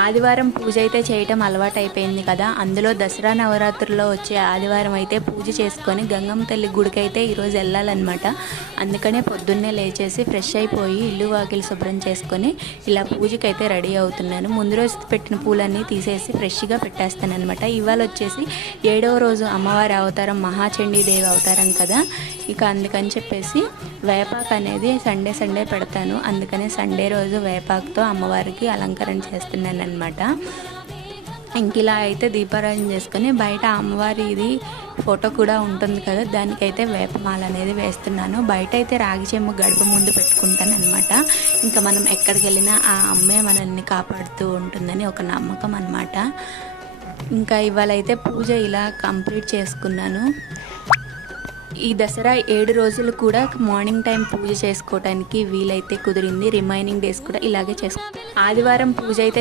ఆదివారం పూజ అయితే చేయటం అలవాటు అయిపోయింది కదా. అందులో దసరా నవరాత్రుల్లో వచ్చే ఆదివారం అయితే పూజ చేసుకొని గంగమ్మ తల్లి గుడికి అయితే ఈరోజు వెళ్ళాలన్నమాట. అందుకనే పొద్దున్నే లేచేసి ఫ్రెష్ అయిపోయి ఇల్లు వాకిలి శుభ్రం చేసుకొని ఇలా పూజకి అయితే రెడీ అవుతున్నాను. ముందు రోజు పెట్టిన పూలన్నీ తీసేసి ఫ్రెష్గా పెట్టేస్తాను అనమాట. ఇవాళ వచ్చేసి 7వ రోజు అమ్మవారి అవతారం మహాచండీదేవి అవతారం కదా. ఇక అందుకని చెప్పేసి వేపాకు అనేది సండే పెడతాను. అందుకనే సండే రోజు వేపాకుతో అమ్మవారికి అలంకరణ చేస్తున్నాను అనమాట. ఇంక ఇలా అయితే దీపారాధన చేసుకొని బయట అమ్మవారి ఇది ఫోటో కూడా ఉంటుంది కదా, దానికైతే వేపమాల అనేది వేస్తున్నాను. బయట అయితే రాగి చెంబు గడప ముందు పెట్టుకుంటాను అనమాట. ఇంకా మనం ఎక్కడికి వెళ్ళినా ఆ అమ్మే మనల్ని కాపాడుతూ ఉంటుందని ఒక నమ్మకం అనమాట. ఇంకా ఇవాళ అయితే పూజ ఇలా కంప్లీట్ చేసుకున్నాను. ఈ దసరా 7 రోజులు కూడా మార్నింగ్ టైం పూజ చేసుకోవడానికి వీలైతే కుదిరింది. రిమైనింగ్ డేస్ కూడా ఇలాగే ఆదివారం పూజ అయితే